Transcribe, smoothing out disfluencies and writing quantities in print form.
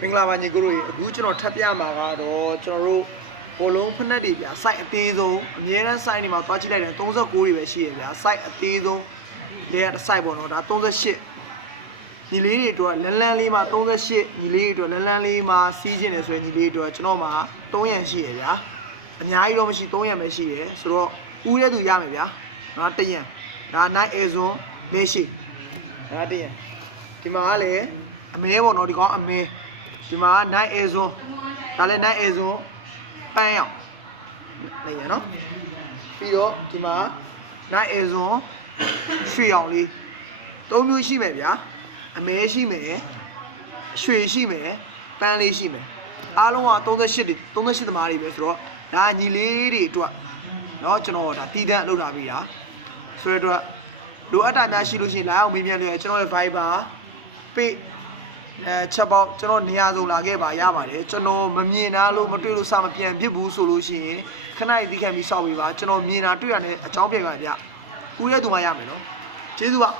မင်္ဂလာပါညီကိုတို့ရေအခုကျွန်တော်ထပ်ပြမှာကတော့ကျွန်တော်တို့ဘောလုံးဖက်နှက်တွေဗျာ site အသေးဆုံးအများအား site တွေမှာတွားကြည့်လိုက်တယ်39တွေပဲရှိရဗျာ site အသေးဆုံးလေက site ပေါ့နော်ဒါ38ညီလေးတွေအတွက်လန်းလန်းလေးမှာ38ညီလေးတွေအတွက်လန်းလန်းလေးမှာစီးခြင်းတယ်ဆိုရင်ညီလေးတွေအတွက်ကျွန်တော်မှာ3ရန်ရှိရဗျာအများကြီးတော့မရှိ3ရန်ပဲရှိရဆိုတော့ဦးတဲ့သူရမယ်ဗျာငါ1ရန်ဒါ night azon လေးရှိဒါ1ရန်ဒီမှာကလည်းအမဲပေါ့နော်ဒီကောင်အမဲဒီမှာ night azon ဒါလည်း night azon ပန်းရောင်နေရနော်ပြီးတော့ဒီမှာ night azon ရွှေရောင်လေး၃မျိုးရှိမယ်ဗျာအမဲရှိမယ်ရွှေရှိမယ်ပန်းလေးရှိမယ်အားလုံးက38သမားတွေပဲဆိုတော့ဒါညီလေးတွေအတွက်เนาะကျွန်တော်ဒါတီးတန်းလောက်တာပြီတာဆိုတော့လိုအပ်တာများရှိလို့ရှိရင်လာအောင်မေးမြန်းလို့ကျွန်တော်ရဲ့ Viber pageချက်ပေါက်ကျွန်တော်နေရာစုံလာခဲ့ပါရပါတယ်ကျွန်တော်မမြင်တာလို့မတွေ့လို့စမပြန်ဖြစ်ဘူးဆိုလို့ရှိရင်ခဏရေးသိခံပြီးစောက်ပေးပါကျွန်တော်မြင်တာတွေ့ရတဲ့အကြောင်းပြန်ပါဗျဦးရဲ့သူမှရမယ်နော်ကျေးဇူးပါ